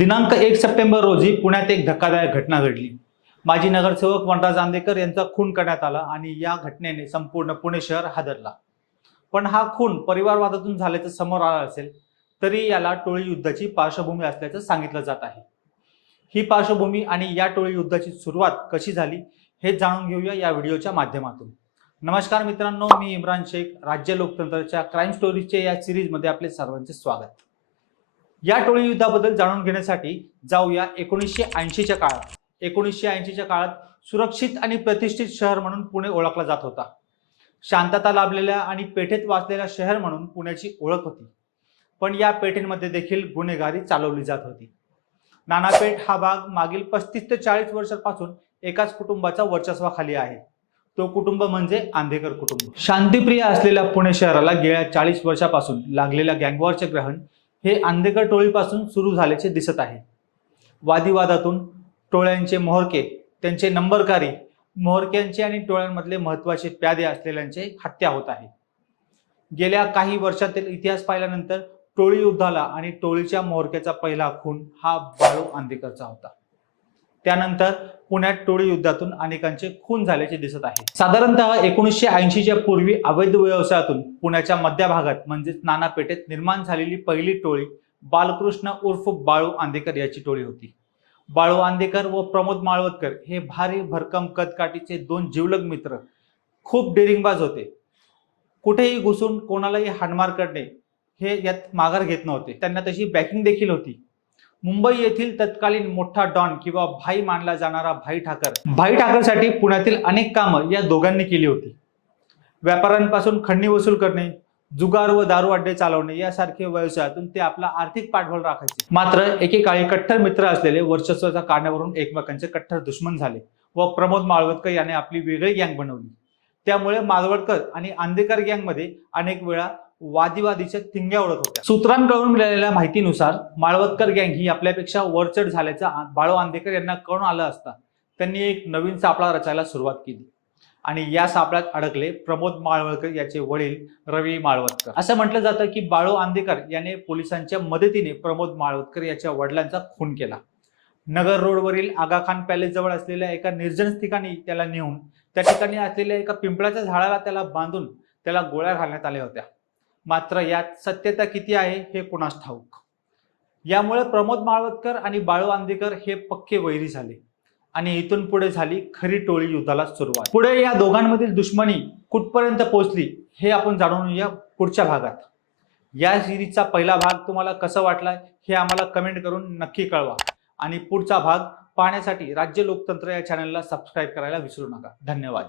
दिनांक 1 सप्टेंबर रोजी पुण्यात एक धक्कादायक घटना घडली। माजी नगरसेवक वनराज आंदेकर यांचा खून करण्यात आला आणि या घटनेने संपूर्ण पुणे शहर हादरला। पण हा खून परिवारवादातून झाल्याचं समोर आलं असेल तरी याला टोळी युद्धाची पार्श्वभूमी असल्याचं सांगितलं जात आहे। ही पार्श्वभूमी आणि या टोळी युद्धाची सुरुवात कशी झाली हे जाणून घेऊया या व्हिडिओच्या माध्यमातून। नमस्कार मित्रांनो, मी इम्रान शेख। राज्य लोकतंत्राच्या क्राईम स्टोरीजच्या या सिरीजमध्ये आपले सर्वांचे स्वागत। या टोळी युद्धाबद्दल जाणून घेण्यासाठी जाऊया 1980च्या काळात। 1980च्या काळात सुरक्षित आणि प्रतिष्ठित शहर म्हणून पुणे ओळखला जात होता। शांतता लाभलेल्या आणि पेठेत वाचलेल्या शहर म्हणून पुण्याची ओळख होती। पण या पेठेमध्ये देखील गुन्हेगारी चालवली जात होती। नानापेठ हा भाग मागील 35 ते 40 वर्षांपासून एकाच कुटुंबाच्या वर्चस्वाखाली आहे। तो कुटुंब म्हणजे आंदेकर कुटुंब। शांतिप्रिय असलेल्या पुणे शहराला गेल्या 40 वर्षांपासून लागलेल्या गँगवॉरचे ग्रहण हे आंदेकर टोळीपासून सुरू झाल्याचे दिसत आहे। वादीवादातून टोळ्यांचे म्होरके, त्यांचे नंबरकारी, म्होरक्यांचे आणि टोळ्यांमधले महत्त्वाचे प्यादे असलेल्यांचे हत्या होत आहे। गेल्या काही वर्षातील इतिहास पाहिल्यानंतर टोळी युद्धाला आणि टोळीच्या म्होरक्याचा पहिला खून हा बाळू आंदेकरचा होता। त्यानंतर पुण्यात टोळी युद्धातून अनेकांचे खून झाल्याचे दिसत आहे। साधारणतः 1980च्या पूर्वी अवैध व्यवसायातून पुण्याच्या मध्यभागात म्हणजेच नानापेठेत निर्माण झालेली पहिली टोळी बालकृष्ण उर्फ बाळू आंदेकर याची टोळी होती। बाळू आंदेकर व प्रमोद माळवतकर हे भारी भरकम कदकाठीचे दोन जिवलग मित्र खूप डेरिंगबाज होते। कुठेही घुसून कोणालाही हाणमार करणे हे यात माघार घेत नव्हते। त्यांना तशी बॅकिंग देखील होती। मुंबई येथील तत्कालीन मोठा डॉन किंवा भाई मानला जाणारा भाई ठाकरसाठी पुण्यातील अनेक कामं या दोघांनी केली होती। व्यापाऱ्यांपासून खंडणी वसूल करणे, जुगार व दारू अड्डे चालवणे यासारखे व्यवसायातून ते आपला आर्थिक पाठबळ राखायचे। मात्र एकेकाळी कट्टर मित्र असलेले वर्चस्वाच्या कारणावरून एकमेकांचे कट्टर दुश्मन झाले व प्रमोद माळवतकर याने आपली वेगळी गँग बनवली। त्यामुळे माळवतकर आणि आंदेकर गँगमध्ये अनेक वेळा वादीवादीच्या थिंग्या उडत होत्या। सूत्रांकडून मिळालेल्या माहितीनुसार माळवतकर गँग ही आपल्यापेक्षा वरचढ झाल्याचं बाळू आंदेकर यांना कळून आलं असता त्यांनी एक नवीन सापळा रचायला सुरुवात केली आणि या सापळ्यात अडकले प्रमोद माळवतकर याचे वडील रवी माळवतकर। असं म्हटलं जातं की बाळू आंदेकर याने पोलिसांच्या मदतीने प्रमोद माळवतकर याच्या वडिलांचा खून केला। नगर रोडवरील आगाखान पॅलेस जवळ असलेल्या एका निर्जन ठिकाणी त्याला नेऊन त्या ठिकाणी असलेल्या एका पिंपळाच्या झाडाला त्याला बांधून त्याला गोळ्या घालण्यात आल्या होत्या। मात्र यात सत्यता किती आहे हे कुणास ठाऊक। यामुळे प्रमोद माळवतकर आणि बाळू आंदेकर हे पक्के वैरी झाले आणि इथून पुढे झाली खरी टोळी युद्धाला सुरुवात। पुढे या दोघांमधील दुश्मनी कुठपर्यंत पोहोचली हे आपण जाणून घेऊया पुढच्या भागात। या सिरीजचा पहिला भाग तुम्हाला कसा वाटला हे आम्हाला कमेंट करून नक्की कळवा आणि पुढचा भाग पाहण्यासाठी राज्य लोकतंत्र या चॅनलला सबस्क्राईब करायला विसरू नका। धन्यवाद।